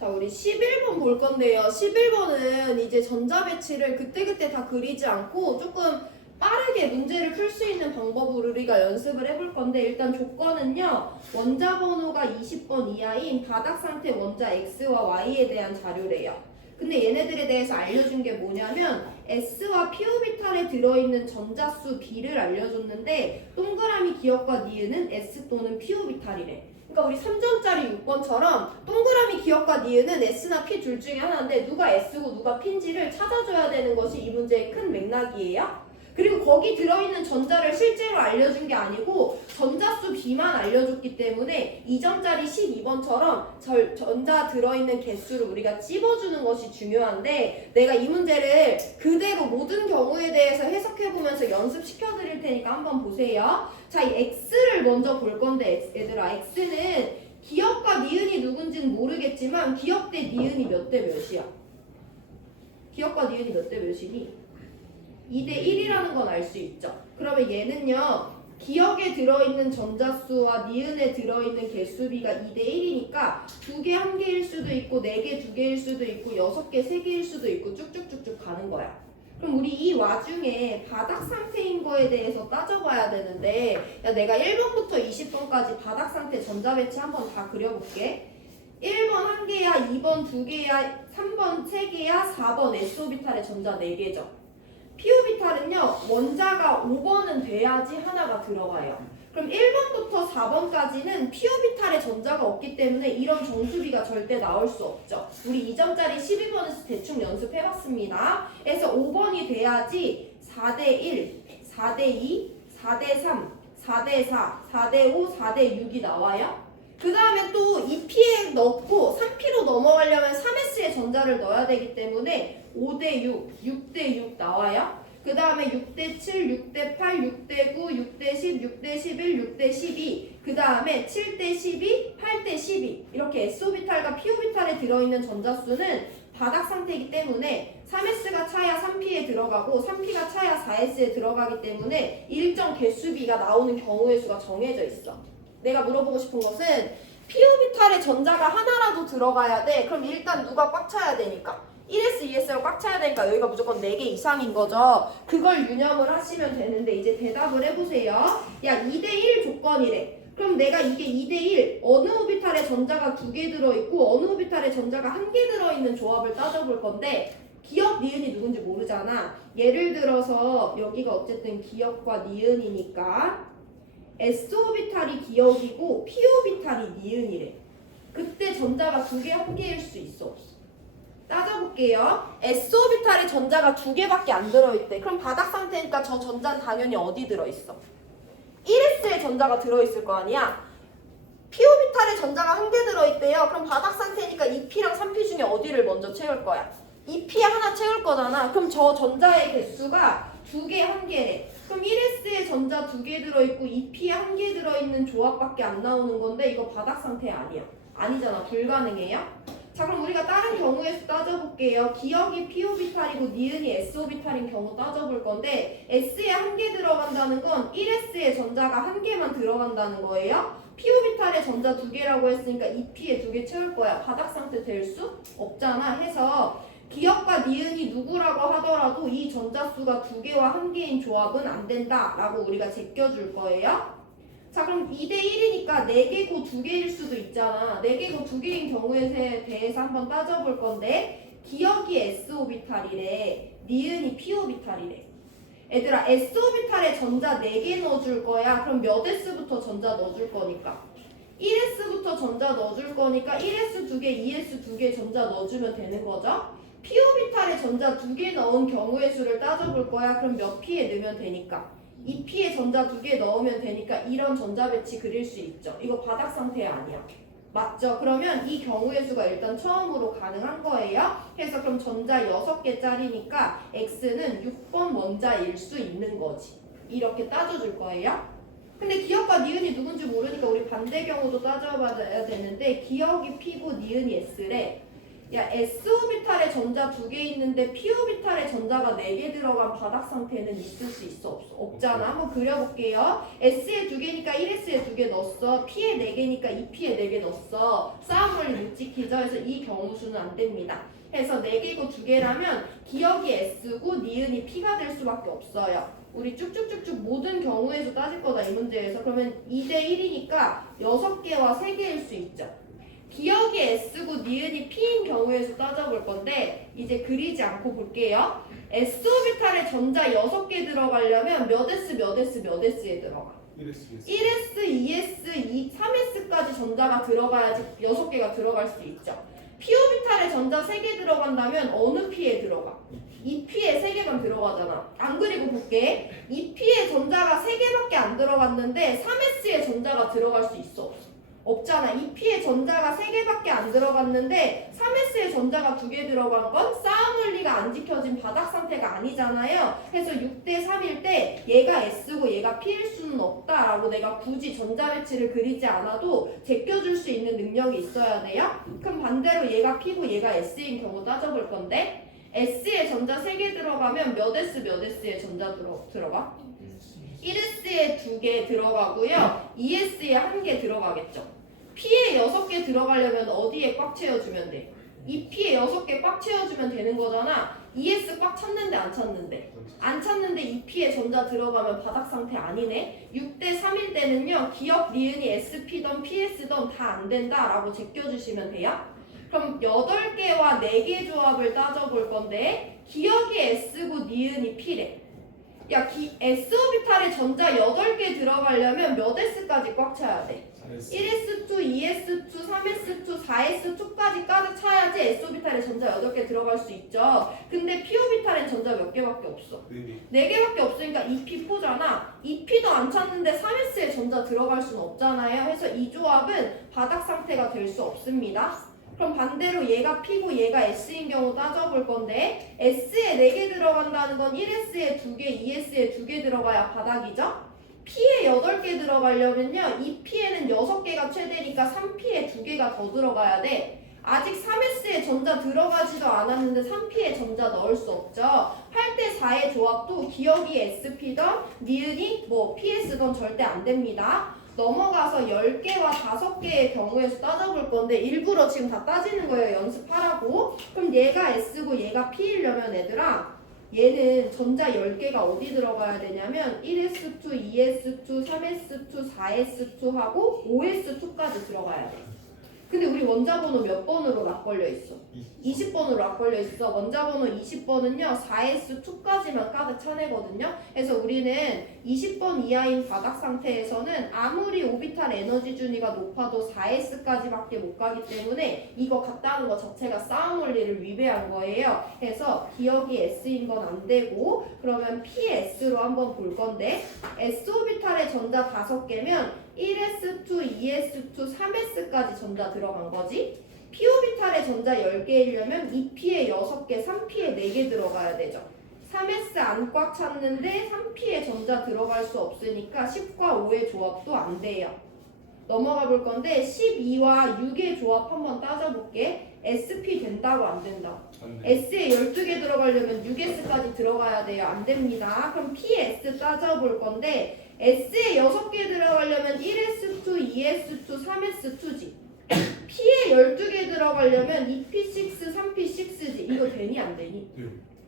자, 우리 11번 볼 건데요. 11번은 이제 전자배치를 그때그때 다 그리지 않고 조금 빠르게 문제를 풀 수 있는 방법으로 우리가 연습을 해볼 건데, 일단 조건은요. 원자 번호가 20번 이하인 바닥 상태 원자 X와 Y에 대한 자료래요. 근데 얘네들에 대해서 알려준 게 뭐냐면 S와 PO비탈에 들어있는 전자수 B를 알려줬는데, 동그라미 기억과 니은은 S 또는 PO비탈이래. 그러니까 우리 3점짜리 6번처럼 동그라미 기억과 니은은 S나 P 둘 중에 하나인데 누가 S고 누가 P인지를 찾아줘야 되는 것이 이 문제의 큰 맥락이에요. 그리고 거기 들어있는 전자를 실제로 알려준 게 아니고 전자수 B만 알려줬기 때문에 2점짜리 12번처럼 전자 들어있는 개수를 우리가 찝어주는 것이 중요한데, 내가 이 문제를 그대로 모든 경우에 대해서 해석해보면서 연습시켜 드릴 테니까 한번 보세요. 자, 이 X를 먼저 볼 건데, 얘들아, X는 기억과 니은이 누군지는 모르겠지만 기억 대 니은이 몇 대 몇이야? 기억과 니은이 몇 대 몇이니? 2대 1이라는 건 알 수 있죠. 그러면 얘는요, 기억에 들어있는 전자수와 니은에 들어있는 개수비가 2대 1이니까 2개 1개일 수도 있고 4개 2개일 수도 있고 6개 3개일 수도 있고 쭉쭉쭉쭉 가는 거야. 그럼 우리 이 와중에 바닥 상태인 거에 대해서 따져봐야 되는데, 야, 내가 1번부터 20번까지 바닥 상태 전자 배치 한번 다 그려볼게. 1번 1개야, 2번 2개야, 3번 3개야, 4번 S오비탈의 전자 4개죠. P오비탈은요, 원자가 5번은 돼야지 하나가 들어가요. 그럼 1번부터 4번까지는 P오비탈의 전자가 없기 때문에 이런 정수비가 절대 나올 수 없죠. 우리 2점짜리 12번에서 대충 연습해봤습니다. 그래서 5번이 돼야지 4대 1, 4대 2, 4대 3, 4대 4, 4대 5, 4대 6이 나와요. 그 다음에 또 2P에 넣고 3P로 넘어가려면 3S의 전자를 넣어야 되기 때문에 5대 6, 6대 6 나와요. 그 다음에 6대 7, 6대 8, 6대 9, 6대 10, 6대 11, 6대 12, 그 다음에 7대 12, 8대 12. 이렇게 S오비탈과 P오비탈에 들어있는 전자수는 바닥 상태이기 때문에 3S가 차야 3P에 들어가고 3P가 차야 4S에 들어가기 때문에 일정 개수비가 나오는 경우의 수가 정해져 있어. 내가 물어보고 싶은 것은 P오비탈에 전자가 하나라도 들어가야 돼. 그럼 일단 누가 꽉 차야 되니까 1S, 2S로 꽉 차야 되니까 여기가 무조건 4개 이상인 거죠. 그걸 유념을 하시면 되는데, 이제 대답을 해보세요. 야, 2대1 조건이래. 그럼 내가 이게 2대1 어느 오비탈에 전자가 2개 들어있고 어느 오비탈에 전자가 1개 들어있는 조합을 따져볼 건데, 기억, 니은이 누군지 모르잖아. 예를 들어서 여기가 어쨌든 기억과 니은이니까 S오비탈이 기억이고 P오비탈이 니은이래. 그때 전자가 2개, 1개일 수 있어, 없어? 따져볼게요. S오비탈이 전자가 2개밖에 안 들어있대. 그럼 바닥 상태니까 저 전자는 당연히 어디 들어있어? 1S의 전자가 들어있을 거 아니야? P오비탈에 전자가 1개 들어있대요. 그럼 바닥 상태니까 2P랑 3P 중에 어디를 먼저 채울 거야? 2P에 하나 채울 거잖아. 그럼 저 전자의 개수가 2개, 1개래. 그럼 1S에 전자 2개 들어있고 2P에 1개 들어있는 조합밖에 안 나오는 건데, 이거 바닥 상태 아니야. 아니잖아. 불가능해요? 자, 그럼 우리가 다른 경우의 수 따져볼게요. 기억이 P오비탈이고 니은이 S오비탈인 경우 따져볼 건데, S에 1개 들어간다는 건 1S에 전자가 1개만 들어간다는 거예요. P오비탈에 전자 2개라고 했으니까 2P에 2개 채울 거야. 바닥 상태 될 수 없잖아. 해서 기억과 니은이 누구라고 하더라도 이 전자수가 2개와 1개인 조합은 안 된다 라고 우리가 제껴줄 거예요. 자, 그럼 2대 1이니까 4개고 2개일 수도 있잖아. 4개고 2개인 경우에 대해서 한번 따져볼 건데, 기억이 S오비탈이래, 니은이 P오비탈이래. 얘들아, S오비탈에 전자 4개 넣어줄 거야. 그럼 몇 S부터 전자 넣어줄 거니까? 1S부터 전자 넣어줄 거니까 1S 2개, 2S 2개 전자 넣어주면 되는 거죠. P오비탈에 전자 2개 넣은 경우의 수를 따져볼 거야. 그럼 몇 P에 넣으면 되니까? 2P에 전자 2개 넣으면 되니까 이런 전자 배치 그릴 수 있죠. 이거 바닥 상태 아니야. 맞죠? 그러면 이 경우의 수가 일단 처음으로 가능한 거예요. 그래서 그럼 전자 6개짜리니까 X는 6번 원자일 수 있는 거지. 이렇게 따져줄 거예요. 근데 기억과 니은이 누군지 모르니까 우리 반대 경우도 따져봐야 되는데, 기억이 P고 니은이 S래. 야, S오비탈에 전자 2개 있는데 P오비탈에 전자가 4개 들어간 바닥 상태는 있을 수 있어? 없어? 없잖아. 한번 그려볼게요. S에 2개니까 1S에 2개 넣었어. P에 4개니까 2P에 4개 넣었어. 싸움 원리 못 지키죠? 그래서 이 경우 수는 안 됩니다. 해서 4개고 2개라면 기억이 S고 니은이 P가 될 수밖에 없어요. 우리 쭉쭉쭉쭉 모든 경우에서 따질 거다 이 문제에서. 그러면 2대 1이니까 6개와 3개일 수 있죠. 기억이 S고 니은이 P인 경우에서 따져볼 건데 이제 그리지 않고 볼게요. S오비탈에 전자 6개 들어가려면 몇 S 몇 S 몇 S에 들어가? 1S, 2S, 3S까지 전자가 들어가야지 6개가 들어갈 수 있죠. P오비탈에 전자 3개 들어간다면 어느 P에 들어가? 2P에 3개만 들어가잖아. 안 그리고 볼게. 2P에 전자가 3개밖에 안 들어갔는데 3S에 전자가 들어갈 수 있어? 없어? 없잖아. 2P에 전자가 3개밖에 안 들어갔는데 3S에 전자가 2개 들어간 건 싸움 원리가 안 지켜진 바닥 상태가 아니잖아요. 그래서 6대 3일 때 얘가 S고 얘가 P일 수는 없다라고 내가 굳이 전자 배치를 그리지 않아도 제껴줄 수 있는 능력이 있어야 돼요. 그럼 반대로 얘가 P고 얘가 S인 경우 따져볼 건데 S에 전자 3개 들어가면 몇 S 몇 S에 전자 들어가? 1S에 2개 들어가고요. 2S에 1개 들어가겠죠. P에 6개 들어가려면 어디에 꽉 채워주면 돼? 2P에 6개 꽉 채워주면 되는 거잖아. 2S 꽉 찼는데 안 찼는데? 안 찼는데 2P에 전자 들어가면 바닥 상태 아니네? 6대 3일 때는요. 기억 니은이 SP던 PS던 다 안 된다라고 제껴주시면 돼요. 그럼 8개와 4개 조합을 따져볼 건데 기억이 S고 니은이 P래. 야, S오비탈에 전자 8개 들어가려면 몇 S까지 꽉 차야 돼? 1S2, 2S2, 3S2, 4S2까지 가득 차야지 S오비탈에 전자 8개 들어갈 수 있죠. 근데 P오비탈엔 전자 몇 개밖에 없어? 4개밖에 없으니까 2P4잖아. 2P도 안 찼는데 3S에 전자 들어갈 수는 없잖아요. 그래서 이 조합은 바닥 상태가 될 수 없습니다. 그럼 반대로 얘가 P고 얘가 S인 경우 따져볼 건데 S에 4개 들어간다는 건 1S에 2개, 2S에 2개 들어가야 바닥이죠? P에 8개 들어가려면요 2P에는 6개가 최대니까 3P에 2개가 더 들어가야 돼. 아직 3S에 전자 들어가지도 않았는데 3P에 전자 넣을 수 없죠. 8대 4의 조합도 기억이 SP던 니은이 PS던 절대 안 됩니다. 넘어가서 10개와 5개의 경우에서 따져볼 건데 일부러 지금 다 따지는 거예요. 연습하라고. 그럼 얘가 S고 얘가 P이려면 얘들아 얘는 전자 10개가 어디 들어가야 되냐면 1S2, 2S2, 3S2, 4S2 하고 5S2까지 들어가야 돼. 근데 우리 원자번호 몇 번으로 락 걸려 있어? 20번으로 락 걸려 있어. 원자번호 20번은요 4S2까지만 가득 차내거든요. 그래서 우리는 20번 이하인 바닥 상태에서는 아무리 오비탈 에너지 준위가 높아도 4S까지밖에 못 가기 때문에 이거 같다는 거 자체가 싸움 원리를 위배한 거예요. 그래서 기억이 S인 건 안 되고 그러면 PS로 한번 볼 건데 S 오비탈의 전자 5개면 1S2, 2S2, 3S까지 전자 들어간 거지. P오비탈의 전자 10개이려면 2P에 6개, 3P에 4개 들어가야 되죠. 3S 안 꽉 찼는데 3P에 전자 들어갈 수 없으니까 10과 5의 조합도 안 돼요. 넘어가 볼 건데 12와 6의 조합 한번 따져볼게. SP 된다고 안 된다? S에 12개 들어가려면 6S까지 들어가야 돼요. 안 됩니다. 그럼 PS 따져볼 건데 S에 6개 들어가려면 1S2, 2S2, 3S2지. P에 12개 들어가려면 2P6, 3P6지. 이거 되니 안 되니?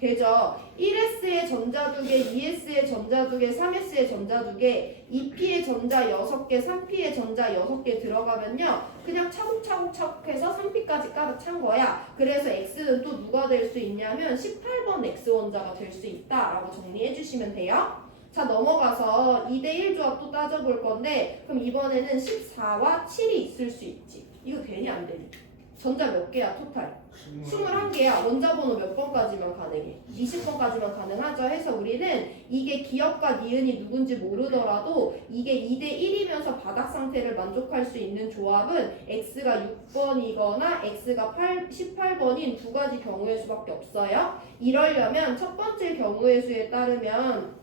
되죠. 1S에 전자 2개, 2S에 전자 2개, 3S에 전자 2개, 2P에 전자 6개, 3P에 전자 6개 들어가면요. 그냥 차곡차곡 해서 3P까지 가득 찬 거야. 그래서 X는 또 누가 될 수 있냐면 18번 X원자가 될 수 있다라고 정리해 주시면 돼요. 자, 넘어가서 2대1 조합 또 따져볼 건데 그럼 이번에는 14와 7이 있을 수 있지. 이거 되니 안 되니? 전자 몇 개야 토탈? 21개야. 원자번호 몇 번까지만 가능해? 20번까지만 가능하죠. 해서 우리는 이게 기억과 니은이 누군지 모르더라도 이게 2대1이면서 바닥 상태를 만족할 수 있는 조합은 X가 6번이거나 X가 18번인 두 가지 경우의 수밖에 없어요. 이러려면 첫 번째 경우의 수에 따르면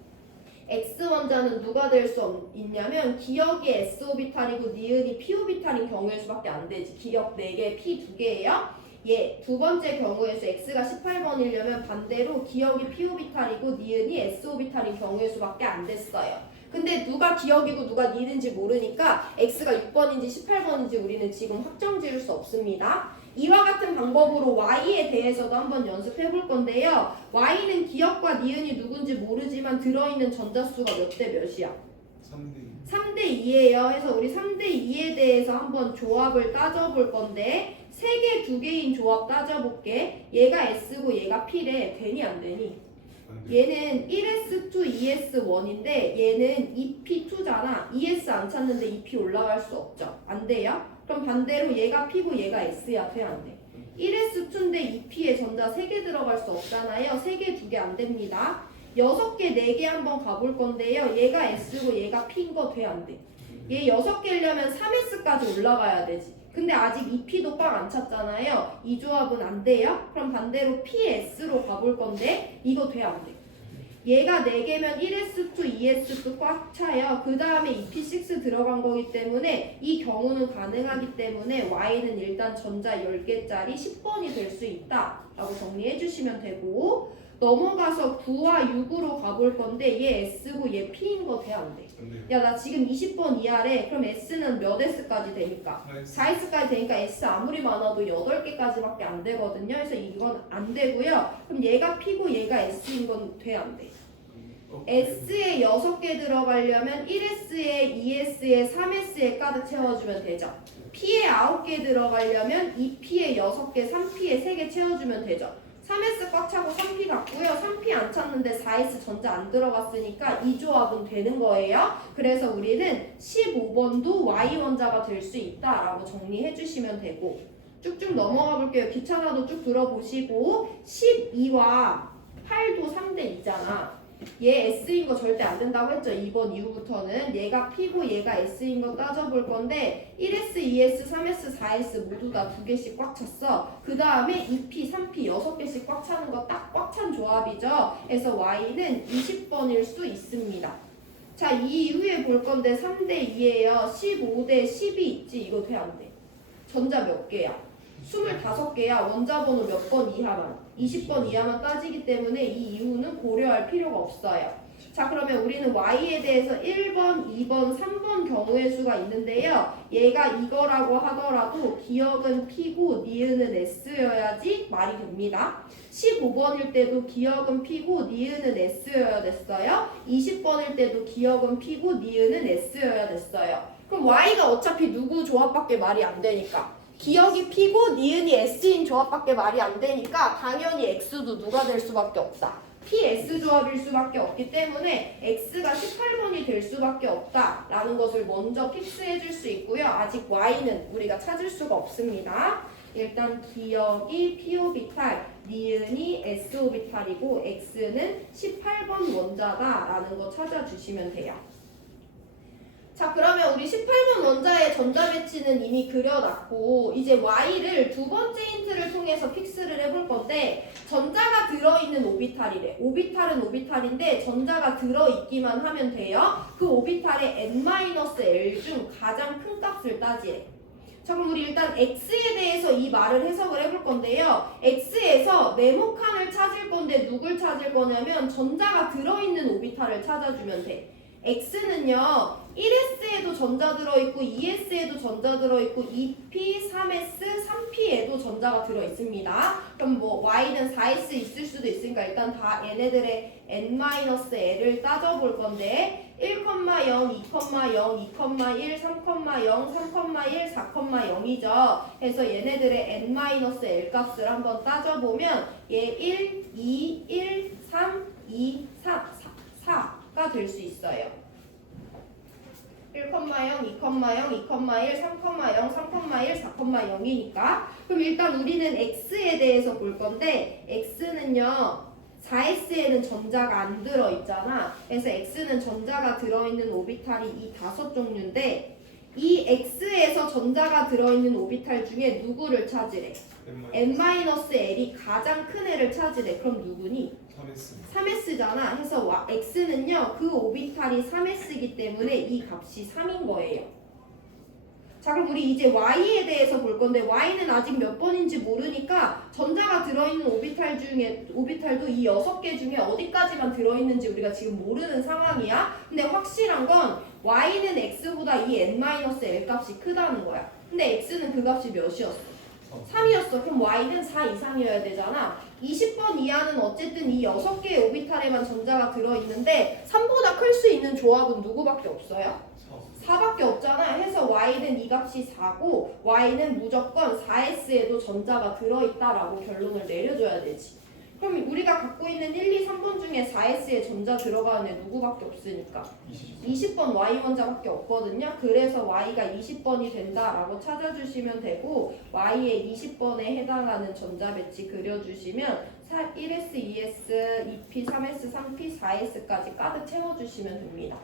X원자는 누가 될 수 있냐면 기억이 S오비탈이고 니은이 P오비탈인 경우의 수밖에 안 되지. 기억 4개, P 2개예요. 두 번째 경우의 수 x가 18번이려면 반대로 기억이 p-오비탈이고 니은이 s-오비탈인 경우의 수밖에 안 됐어요. 근데 누가 기억이고 누가 니은인지 모르니까 x가 6번인지 18번인지 우리는 지금 확정 지을 수 없습니다. 이와 같은 방법으로 y에 대해서도 한번 연습해 볼 건데요. y는 기억과 니은이 누군지 모르지만 들어있는 전자수가 몇 대 몇이야? 3대 2예요. 해서 우리 3대 2에 대해서 한번 조합을 따져볼 건데 3개, 2개인 조합 따져볼게. 얘가 S고 얘가 P래. 되니 안 되니? 얘는 1S2, 2S1인데 얘는 2P2잖아. 2S 안 찾는데 2P 올라갈 수 없죠. 안 돼요? 그럼 반대로 얘가 P고 얘가 S야. 돼? 안 돼? 1S2인데 2P에 전자 3개 들어갈 수 없잖아요. 3개, 2개 안 됩니다. 6개, 4개 한번 가볼 건데요. 얘가 S고 얘가 P인 거 돼? 안 돼? 얘 6개려면 3S까지 올라가야 되지. 근데 아직 2P도 꽉 안 찼잖아요. 이 조합은 안 돼요? 그럼 반대로 PS로 가볼 건데 이거 돼? 안 돼? 얘가 4개면 1S2, 2S2 꽉 차요. 그 다음에 2P6 들어간 거기 때문에 이 경우는 가능하기 때문에 Y는 일단 전자 10개짜리 10번이 될 수 있다 라고 정리해 주시면 되고 넘어가서 9와 6으로 가볼 건데 얘 S고 얘 P인 거 돼? 안 돼? 야 나 지금 20번 이하래. 그럼 S는 몇 S까지 되니까? 4S까지 되니까 S 아무리 많아도 8개까지밖에 안 되거든요. 그래서 이건 안 되고요. 그럼 얘가 P고 얘가 S인 건 돼? 안 돼? S에 6개 들어가려면 1S에 2S에 3S에 가득 채워주면 되죠. P에 9개 들어가려면 2P에 6개, 3P에 3개 채워주면 되죠. 3S 꽉 차고 3P 같고요. 3P 안 찼는데 4S 전자 안 들어갔으니까 이 조합은 되는 거예요. 그래서 우리는 15번도 Y 원자가 될 수 있다라고 정리해 주시면 되고 쭉쭉 넘어가 볼게요. 귀찮아도 쭉 들어보시고 12와 8도 3대 2잖아. 얘 S인 거 절대 안 된다고 했죠. 2번 이후부터는 얘가 P고 얘가 S인 거 따져볼 건데 1S, 2S, 3S, 4S 모두 다 2개씩 꽉 찼어. 그 다음에 2P, 3P 6개씩 꽉 차는 거 딱 꽉 찬 조합이죠. 그래서 Y는 20번일 수 있습니다. 자, 이 이후에 볼 건데 3대 2예요. 15대 10이 있지. 이거 돼? 안 돼? 전자 몇 개야? 25개야. 원자 번호 몇 번 이하만? 20번 이하만 따지기 때문에 이 이유는 고려할 필요가 없어요. 자, 그러면 우리는 Y에 대해서 1번, 2번, 3번 경우의 수가 있는데요. 얘가 이거라고 하더라도 기억은 P고 니은은 S여야지 말이 됩니다. 15번일 때도 기억은 P고 니은은 S여야 됐어요. 20번일 때도 기억은 P고 니은은 S여야 됐어요. 그럼 Y가 어차피 누구 조합밖에 말이 안 되니까 기억이 P고 니은이 S인 조합밖에 말이 안 되니까 당연히 X도 누가 될 수밖에 없다. PS 조합일 수밖에 없기 때문에 X가 18번이 될 수밖에 없다라는 것을 먼저 픽스해 줄 수 있고요. 아직 Y는 우리가 찾을 수가 없습니다. 일단 기억이 P-오비탈, 니은이 S-오비탈이고 X는 18번 원자다라는 거 찾아주시면 돼요. 자, 그러면 우리 18번 원자의 전자 배치는 이미 그려놨고 이제 Y를 두 번째 힌트를 통해서 픽스를 해볼 건데 전자가 들어있는 오비탈이래. 오비탈은 오비탈인데 전자가 들어있기만 하면 돼요. 그 오비탈의 n-l 중 가장 큰 값을 따지래. 자, 그럼 우리 일단 X에 대해서 이 말을 해석을 해볼 건데요. X에서 네모칸을 찾을 건데 누굴 찾을 거냐면 전자가 들어있는 오비탈을 찾아주면 돼. X는요 1S에도 전자 들어있고 2S에도 전자 들어있고 2P, 3S, 3P에도 전자가 들어있습니다. 그럼 뭐 Y는 4S 있을 수도 있으니까 일단 다 얘네들의 n-l을 따져볼 건데 1,0, 2,0, 2,1, 3,0, 3,1, 4,0이죠. 그래서 얘네들의 n-l 값을 한번 따져보면 얘 1, 2, 1, 3, 2, 4가 될 수 있어요. 1,0, 2,0, 2,1, 3,0, 3,1, 4,0이니까 그럼 일단 우리는 X에 대해서 볼 건데 X는요 4S에는 전자가 안 들어있잖아. 그래서 X는 전자가 들어있는 오비탈이 이 5종류인데 이 X에서 전자가 들어있는 오비탈 중에 누구를 찾으래? n-l이 가장 큰 애를 찾으래. 그럼 누구니? 3S잖아. 해서 X는요 그 오비탈이 3S이기 때문에 이 값이 3인 거예요. 자, 그럼 우리 이제 Y에 대해서 볼 건데 Y는 아직 몇 번인지 모르니까 전자가 들어있는 오비탈도 이 6개 중에 어디까지만 들어있는지 우리가 지금 모르는 상황이야. 근데 확실한 건 Y는 X보다 이 n-L 값이 크다는 거야. 근데 X는 그 값이 몇이었어? 3이었어. 그럼 Y는 4 이상이어야 되잖아. 20번 이하는 어쨌든 이 6개의 오비탈에만 전자가 들어있는데 3보다 클 수 있는 조합은 누구밖에 없어요? 4밖에 없잖아. 해서 Y는 이 값이 4고 Y는 무조건 4S에도 전자가 들어있다라고 결론을 내려줘야 되지. 그럼 우리가 갖고 있는 1, 2, 3번 중에 4S에 전자 들어가는 애 누구밖에 없으니까 20번 Y 원자밖에 없거든요. 그래서 Y가 20번이 된다라고 찾아주시면 되고 Y의 20번에 해당하는 전자 배치 그려주시면 1S, 2S, 2P, 3S, 3P, 4S까지 가득 채워주시면 됩니다.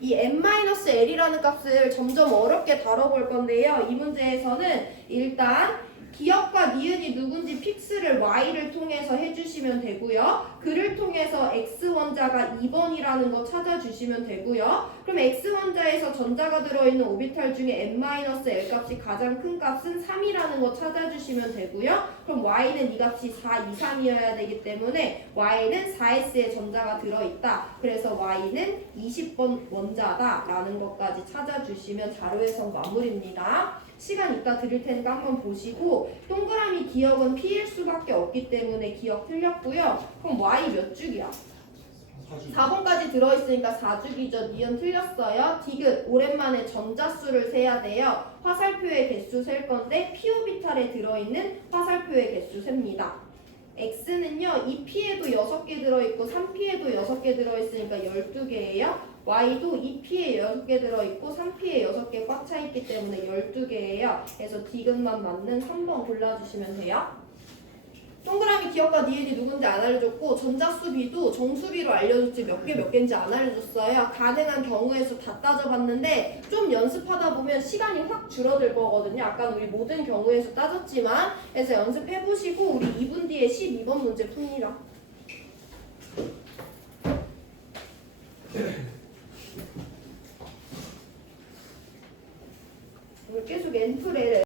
이 n-L이라는 값을 점점 어렵게 다뤄볼 건데요. 이 문제에서는 일단 기억과 니은이 누군지 픽스를 Y를 통해서 해주시면 되고요. 그를 통해서 X원자가 2번이라는 거 찾아주시면 되고요. 그럼 X원자에서 전자가 들어있는 오비탈 중에 n-L 값이 가장 큰 값은 3이라는 거 찾아주시면 되고요. 그럼 Y는 이 값이 4 이상이어야 되기 때문에 Y는 4S에 전자가 들어있다. 그래서 Y는 20번 원자다 라는 것까지 찾아주시면 자료 해석 마무리입니다. 시간 이따 드릴 테니까 한번 보시고 동그라미 기억은 P일 수밖에 없기 때문에 기억 틀렸고요. 그럼 Y 몇 주기야? 4번까지 들어있으니까 4주기죠. 니은 틀렸어요. 디귿 오랜만에 전자수를 세야 돼요. 화살표의 개수 셀 건데 P오비탈에 들어있는 화살표의 개수 셉니다. X는요 2P에도 6개 들어있고 3P에도 6개 들어있으니까 12개예요. Y도 2P에 6개 들어있고 3P에 6개 꽉 차있기 때문에 12개예요. 그래서 디귿만 맞는 3번 골라주시면 돼요. 동그라미 기억과 니은이 누군지 안 알려줬고 전자수비도 정수비로 알려줬지 몇 개인지 안 알려줬어요. 가능한 경우에서 다 따져봤는데 좀 연습하다 보면 시간이 확 줄어들 거거든요. 아까 우리 모든 경우에서 따졌지만 그래서 연습해보시고 우리 2분 뒤에 12번 문제 풉니다. 계속 N플에